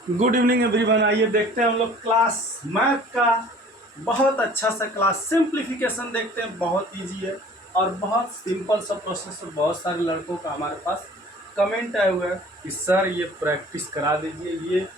Good evening everyone. आइए देखते हैं हम लोग क्लास मैथ का बहुत अच्छा सा क्लास सिंप्लीफिकेशन देखते हैं। बहुत इजी है और बहुत सिंपल सा प्रोसेस है। बहुत सारे लड़कों का हमारे पास कमेंट आया हुआ है कि सर ये प्रैक्टिस करा दीजिए, ये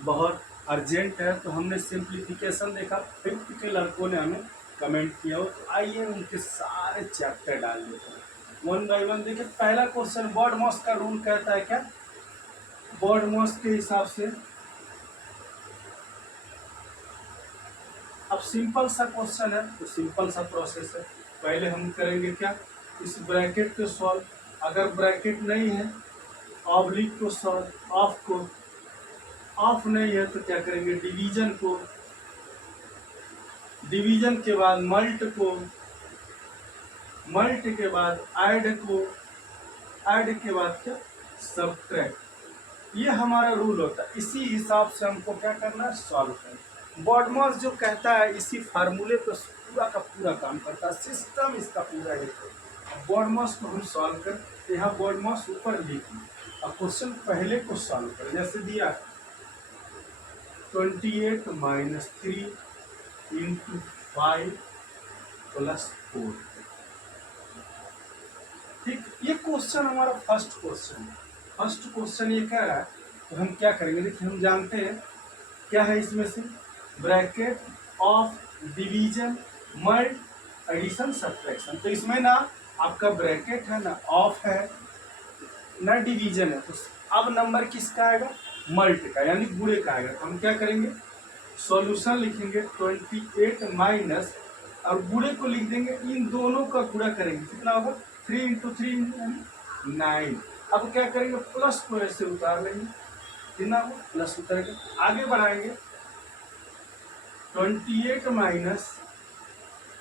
बहुत अर्जेंट है। तो हमने सिंप्लीफिकेशन देखा, फिफ्थ के लड़कों ने हमें कमेंट किया हो, तो आइए उनके सारे चैप्टर डाल देते हैं वन बाई वन। देखिए पहला क्वेश्चन, बॉड मॉस का रूल कहता है क्या? बॉड मॉस के हिसाब से अब सिंपल सा क्वेश्चन है तो सिंपल सा प्रोसेस है। पहले हम करेंगे क्या, इस ब्रैकेट को सॉल्व। अगर ब्रैकेट नहीं है, ऑब्लिक को सॉल्व, ऑफ नहीं है तो क्या करेंगे, डिवीजन को, डिवीजन के बाद मल्ट को, मल्ट के बाद ऐड को, ऐड के बाद क्या, सब्ट्रैक्ट। ये हमारा रूल होता है। इसी हिसाब से हमको क्या करना है, सॉल्व करना। बॉडमॉस जो कहता है इसी फार्मूले पर पूरा का पूरा काम करता है, सिस्टम इसका पूरा एक है। बॉडमॉस को हम सॉल्व करें तो यहाँ बॉडमॉस ऊपर लिखिए। अब क्वेश्चन पहले को सॉल्व करें। जैसे दिया 28 माइनस 3 इंटू 5 प्लस 4। ठीक, ये क्वेश्चन हमारा फर्स्ट क्वेश्चन है। फर्स्ट क्वेश्चन ये कह रहा है तो हम क्या करेंगे, देखिए हम जानते हैं क्या है इसमें से, ब्रैकेट ऑफ डिवीजन मल्ट एडिशन सब्ट्रैक्शन। तो इसमें ना आपका ब्रैकेट है, ना ऑफ है, ना डिवीजन है। तो अब नंबर किसका आएगा, मल्ट का, यानी गुणे का आएगा। तो हम क्या करेंगे, सॉल्यूशन लिखेंगे 28 माइनस और गुणे को लिख देंगे, इन दोनों का गुणा करेंगे, कितना होगा 3 इंटू 3 9। अब क्या करेंगे, प्लस को ऐसे उतार लेंगे, कितना होगा प्लस उतारेंगे। आगे बढ़ाएंगे 28 माइनस,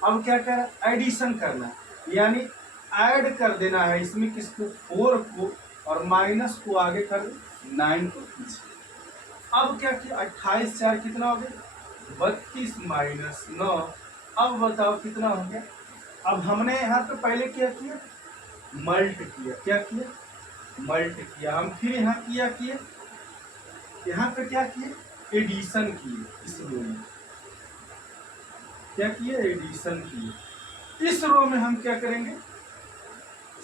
अब क्या कर रहा है, एडिशन करना है, यानी ऐड कर देना है इसमें किसको, 4 को, और माइनस को आगे कर 9 को पीछे। अब क्या किया, 28 4 कितना हो गया, 32 माइनस 9। अब बताओ कितना हो गया। अब हमने यहाँ पे पहले क्या किया, मल्ट किया, क्या किया, मल्ट किया। हम फिर यहाँ किया, यहाँ पे क्या किए, एडिशन किए। इस रो में क्या किए, एडिशन किए। इस रो में हम क्या करेंगे,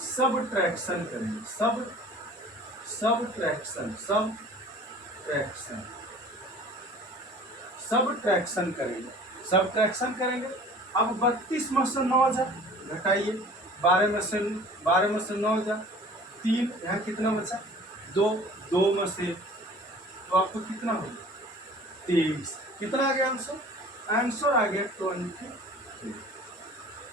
सबट्रैक्शन करेंगे, सबट्रैक्शन करेंगे, सबट्रैक्शन करेंगे। अब 32 में से 9 जा घटाइए, 12 में से 9 जा 3, यहाँ कितना बचा 2, 2 में से, तो आपको कितना होगा 23। कितना आ गया आंसर, आंसर आ गया 23।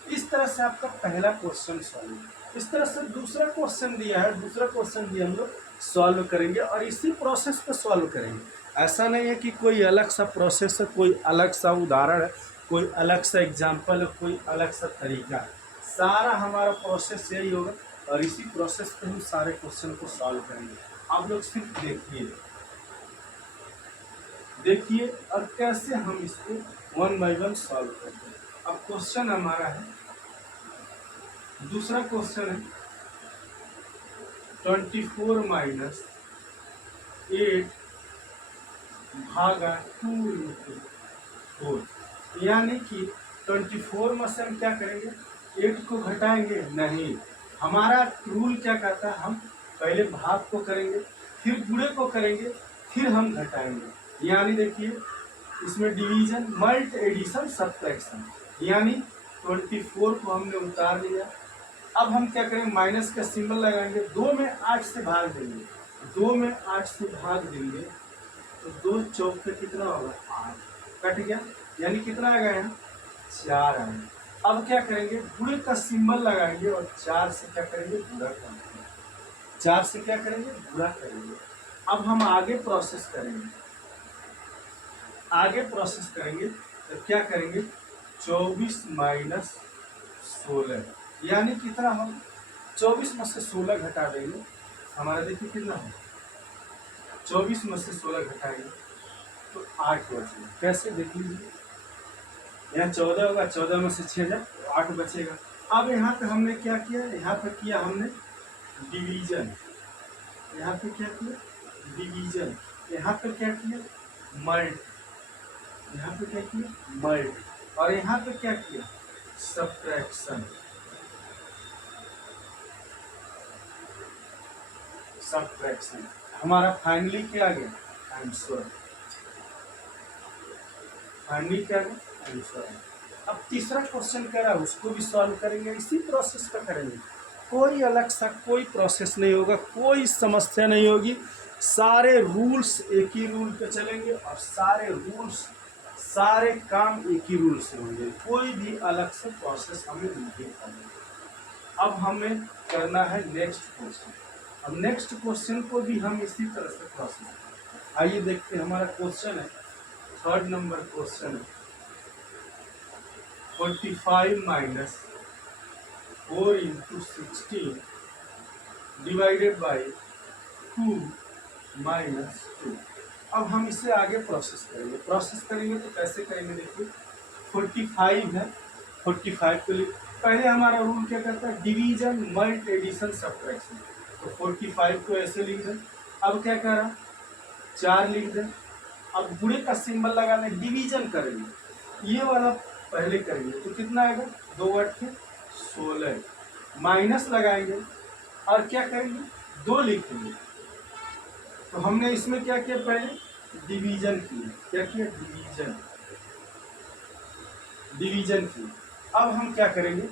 इस तरह से आपका पहला क्वेश्चन सॉल्व। इस तरह से दूसरा क्वेश्चन दिया है, दूसरा क्वेश्चन भी हम लोग सॉल्व करेंगे और इसी प्रोसेस पे सॉल्व करेंगे। ऐसा नहीं है कि कोई अलग सा प्रोसेस है, कोई अलग सा उदाहरण है, कोई अलग सा एग्जाम्पल है, कोई अलग सा तरीका है। सारा हमारा प्रोसेस यही होगा और इसी प्रोसेस पे हम सारे क्वेश्चन को सॉल्व करेंगे। आप लोग सिर्फ देखिए और कैसे हम इसको वन बाई वन सॉल्व करते हैं। अब क्वेश्चन हमारा है, दूसरा क्वेश्चन है 24 माइनस 8 भागा 2 इंटू 4, यानी कि 24 में से हम क्या करेंगे, 8 को घटाएंगे नहीं। हमारा रूल क्या कहता है, हम पहले भाग को करेंगे, फिर गुणे को करेंगे, फिर हम घटाएंगे। यानी देखिए इसमें डिवीजन मल्ट एडिशन सब्ट्रैक्शन, यानी 24 को हमने उतार लिया। अब हम क्या करेंगे, माइनस का सिंबल लगाएंगे, 2 में 8 से भाग देंगे, 2 में 8 से भाग देंगे तो 2 चौक पे कितना होगा 8, कट गया, यानी कितना आ गया 4 आएगा। अब क्या करेंगे, गुणे का सिंबल लगाएंगे और 4 से क्या करेंगे, गुणा करेंगे, 4 से क्या करेंगे, गुणा करेंगे। अब हम आगे प्रोसेस करेंगे, तो क्या करेंगे, 24 माइनस 16, यानी कितना हम 24 में से 16 घटा देंगे, हमारा देखिए कितना है, 24 में से 16 घटाएंगे तो 8 बचेगा। कैसे देख लीजिए, यहाँ 14 होगा, 14 में से 6 जाए तो 8 बचेगा। अब यहाँ पे हमने क्या किया, यहाँ पे किया हमने डिवीजन, यहाँ पे क्या किया डिवीजन, यहाँ पे क्या किया, मल्ट, यहाँ पे क्या किया, मल्ट, और यहाँ पे क्या किया, सब्ट्रैक्शन। सब्ट्रैक्शन हमारा फाइनली क्या आ गया, आंसर। फाइनली क्या है, आंसर। अब तीसरा क्वेश्चन कह रहा है उसको भी सॉल्व करेंगे, इसी प्रोसेस का करेंगे, कोई अलग सा कोई प्रोसेस नहीं होगा, कोई समस्या नहीं होगी, सारे रूल्स एक ही रूल पे चलेंगे और सारे रूल्स, सारे काम एक ही रूल से होंगे, कोई भी अलग से प्रोसेस हमें नहीं करना। अब हमें करना है नेक्स्ट क्वेश्चन। अब नेक्स्ट क्वेश्चन को भी हम इसी तरह से प्रोसेस, आइए देखते हैं। हमारा क्वेश्चन है, थर्ड नंबर क्वेश्चन है, 45 minus 4 into 16 divided by 2 minus 2। अब हम इसे आगे प्रोसेस करेंगे। प्रोसेस करेंगे तो कैसे करेंगे, देखिए 45 है, 45 के लिए पहले हमारा रूल क्या करता है, डिवीजन मल्ट एडिशन सब्ट्रैक्शन। तो 45 को ऐसे लिख दें। अब क्या कह रहा, 4 लिख दें। अब गुणे का सिंबल लगाना, डिवीजन करेंगे, ये वाला पहले करेंगे तो कितना आएगा, 2 8 16, माइनस लगाएंगे और क्या करेंगे, 2 लिखेंगे। तो हमने इसमें क्या किया, पहले डिवीजन किया, क्या किया, डिवीजन, डिवीजन किया। अब हम क्या करेंगे,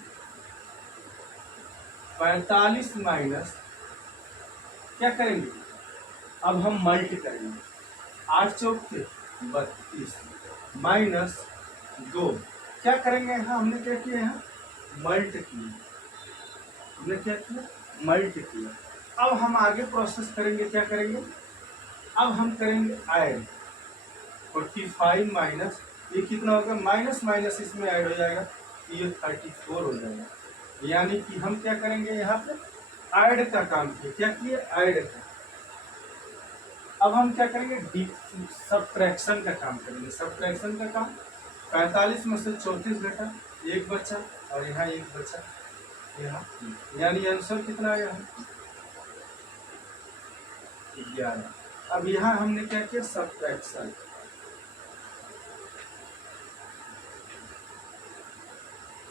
45 माइनस क्या करेंगे, अब हम मल्ट करेंगे, 8 चौक 32 माइनस 2, क्या करेंगे यहाँ, हमने क्या किया, यहाँ मल्ट किया, हमने क्या किया, मल्ट किया। अब हम आगे प्रोसेस करेंगे, क्या करेंगे, अब हम करेंगे ऐड, 45 माइनस ये कितना होगा, माइनस माइनस इसमें ऐड हो जाएगा, ये 34 हो जाएगा। यानी कि हम क्या करेंगे, यहाँ पे ऐड का काम किया, क्या किया, ऐड का। अब हम क्या करेंगे, सब्ट्रैक्शन का काम करेंगे। सब्ट्रैक्शन का काम, 45 में से 34 घटा, 1 बचा और यहाँ 1 बचा, यहाँ, यानी आंसर कितना आया है, 11। अब यहाँ हमने क्या किया, सब्ट्रैक्शन,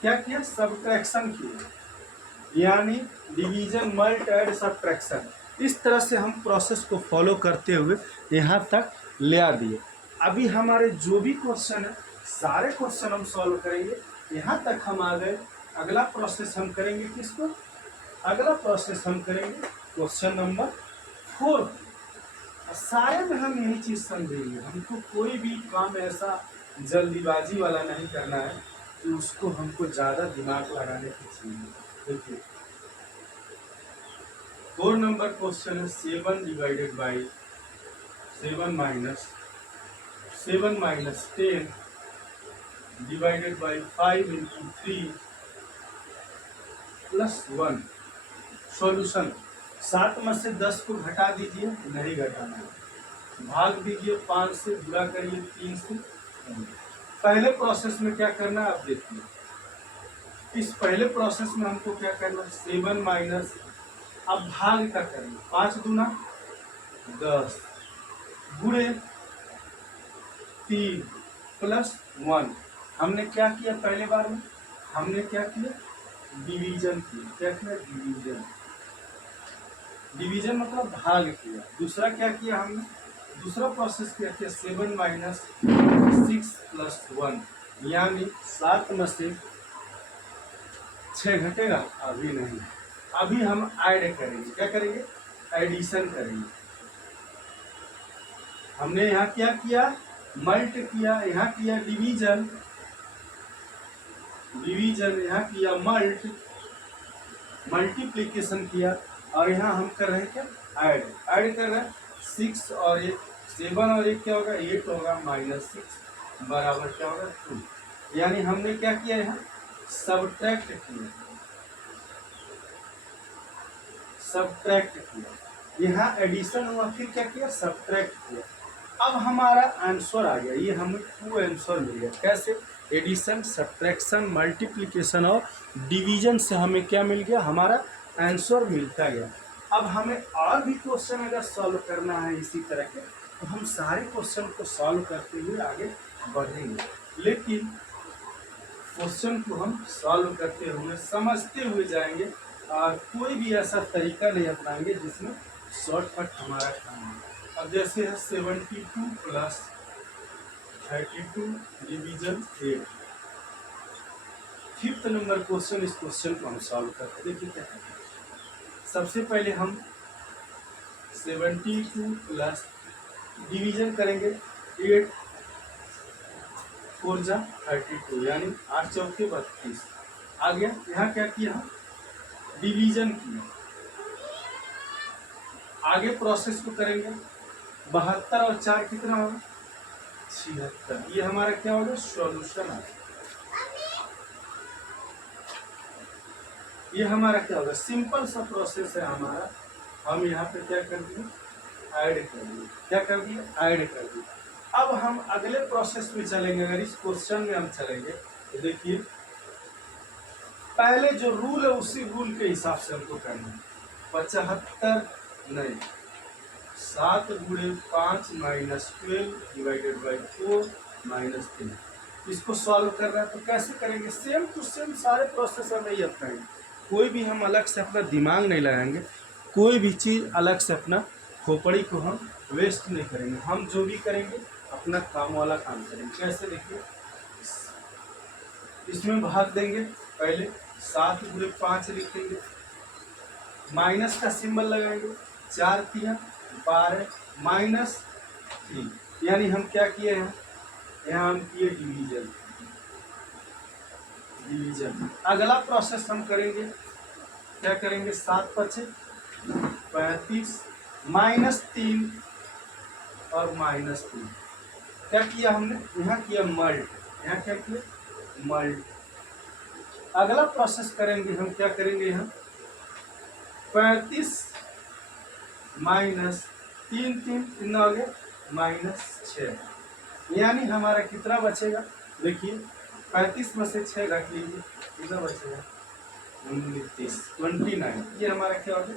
क्या किया, सब्ट्रैक्शन किया, यानी डिवीजन मल्ट ऐड सब्ट्रैक्शन। इस तरह से हम प्रोसेस को फॉलो करते हुए यहाँ तक ले आ दिए। अभी हमारे जो भी क्वेश्चन है सारे क्वेश्चन हम सॉल्व करेंगे, यहाँ तक हम आ गए। अगला प्रोसेस हम करेंगे किसको, अगला प्रोसेस हम करेंगे क्वेश्चन नंबर 4। सारे में हम यही चीज़ समझेंगे, हमको कोई भी काम ऐसा जल्दीबाजी वाला नहीं करना है कि उसको हमको ज़्यादा दिमाग लगाने की चाहिए। देखिए 4 नंबर क्वेश्चन है, 7 divided by 7 minus 10 divided by 5 into 3 plus 1। Solution, 7 में से 10 को घटा दीजिए, नहीं घटाना है, भाग दीजिए, 5 से गुणा करिए, 3 से। पहले प्रोसेस में क्या करना है आप देखिए, इस पहले प्रोसेस में हमको क्या करना है, 7 माइनस, अब भाग का करेंगे, 5 दूना 10 गुणे 3 प्लस 1। हमने क्या किया, पहले बार में हमने क्या किया, डिवीजन किया, क्या किया, डिवीजन, डिवीजन मतलब भाग किया। दूसरा क्या किया हमने, दूसरा प्रोसेस क्या किया, 7 माइनस 6 प्लस 1, यानी 7 में से 6 घटेगा, अभी नहीं, अभी हम ऐड करेंगे, क्या करेंगे, एडिशन करेंगे। हमने यहाँ क्या किया, मल्ट किया, यहाँ किया डिवीजन, डिवीजन यहाँ किया मल्ट, मल्टीप्लिकेशन किया, और यहाँ हम कर रहे हैं क्या, ऐड, ऐड कर रहे हैं। 6 और 1, 7 और 1 क्या होगा, 8 होगा, माइनस 6 बराबर क्या होगा, 2। यानी हमने क्या किया, यहाँ सब्ट्रैक्ट किया, सब्ट्रैक्ट किया, यहाँ एडिशन हुआ, फिर क्या किया, सब्ट्रैक्ट किया। अब हमारा आंसर आ गया, ये हमें 2 आंसर मिल गया। कैसे, एडिशन, सब्ट्रैक्शन, मल्टीप्लिकेशन और डिवीजन से हमें क्या मिल गया, हमारा आंसर मिलता गया। अब हमें और भी क्वेश्चन अगर सॉल्व करना है इसी तरह के, तो हम सारे क्वेश्चन को सॉल्व करते हुए आगे बढ़ेंगे, लेकिन क्वेश्चन को हम सॉल्व करते हुए समझते हुए जाएंगे और कोई भी ऐसा तरीका नहीं अपनाएंगे जिसमें शॉर्टकट हमारा काम हो। अब जैसे है 72 plus 32 division 8, fifth number question. इस क्वेश्चन को हम सॉल्व करते हैं। देखिए क्या है, सबसे पहले हम 72 प्लस डिवीजन करेंगे 8 4 जा 32, यानी 8 चौके 32 आ गया। यहाँ क्या किया, डिवीजन किया। आगे प्रोसेस को करेंगे, 72 और 4 कितना होगा, 76। ये हमारा क्या होगा, सॉल्यूशन आ गया। ये हमारा क्या होगा, सिंपल सा प्रोसेस है हमारा। हम यहाँ पे क्या कर दिए, ऐड कर दिए। क्या कर दिए, ऐड कर दिए। अब हम अगले प्रोसेस में चलेंगे। अगर इस क्वेश्चन में हम चलेंगे तो देखिए, पहले जो रूल है उसी रूल के हिसाब से हमको करना है। 75 नहीं, 7 गुणे 5 माइनस 12 डिवाइडेड बाई 4 माइनस 3। इसको सॉल्व करना है तो कैसे करेंगे, सेम टू सेम सारे प्रोसेस हम नहीं अपनाएंगे। कोई भी हम अलग से अपना दिमाग नहीं लगाएंगे, कोई भी चीज़ अलग से अपना खोपड़ी को हम वेस्ट नहीं करेंगे। हम जो भी करेंगे अपना काम वाला काम करेंगे। कैसे, देखिए इसमें भाग देंगे। पहले 7 गुणे 5 लिखेंगे, माइनस का सिंबल लगाएंगे, 4 3 12 माइनस 3, यानी हम क्या किए हैं, यहाँ हम किए डिवीजन। डिवीजन अगला प्रोसेस हम करेंगे, क्या करेंगे, 7 5 35 माइनस 3 और माइनस 3। क्या किया हमने, यहाँ किया मल्ट, यहाँ क्या किया मल्ट। अगला प्रोसेस करेंगे हम, क्या करेंगे, यहाँ 35 माइनस 3 3 कितना हो गया, माइनस 6, यानी हमारा कितना बचेगा, देखिए 35 में से 6 घट लीजिए, कितना बचेगा 29। ये हमारा क्या हो गया,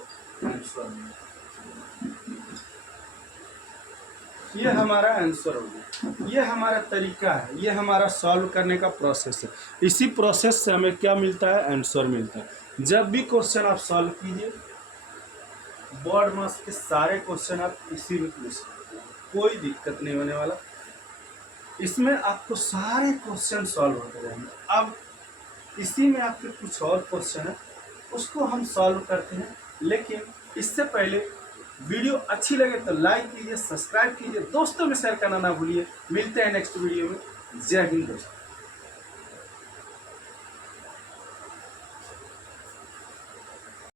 आंसर। ये हमारा आंसर हो गया। ये हमारा तरीका है, ये हमारा सॉल्व करने का प्रोसेस है। इसी प्रोसेस से हमें क्या मिलता है, आंसर मिलता है। जब भी क्वेश्चन आप सॉल्व कीजिए, बोर्ड मास के सारे क्वेश्चन आप इसी में पूछ सकते हैं, कोई दिक्कत नहीं होने वाला। इसमें आपको सारे क्वेश्चन सॉल्व होते जाएंगे। अब इसी में आपके कुछ और क्वेश्चन है, उसको हम सॉल्व करते हैं। लेकिन इससे पहले वीडियो अच्छी लगे तो लाइक कीजिए, सब्सक्राइब कीजिए, दोस्तों में शेयर करना ना भूलिए। मिलते हैं नेक्स्ट वीडियो में। जय हिंद दोस्तों।